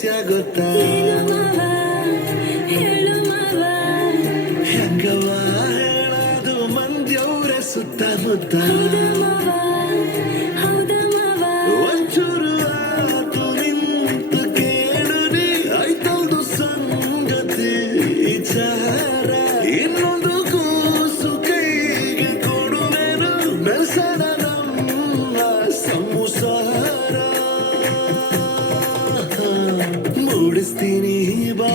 ರಹಸ್ಯ ಗೊತ್ತಾ ಹೆಂಗವ ಹೇಳೋದು ಮಂದ್ಯವ್ರ ಸುತ್ತಮುತ್ತ ಒಂಚೂರು ಆತು ನಿಂತು ಕೇಳುನಿ ಆಯ್ತಲ್ದು ಸಂಗತಿ ವಿಚಾರ ಇನ್ನೊಂದು ಕೂಸು ಕೈಗೆ ಕೊಡುವೆನು ಬೆಳ್ಸನ ನಮ್ಮ ಸಂಸಾರ ಮೂಡಿಸ್ತೀನಿ ಬಾ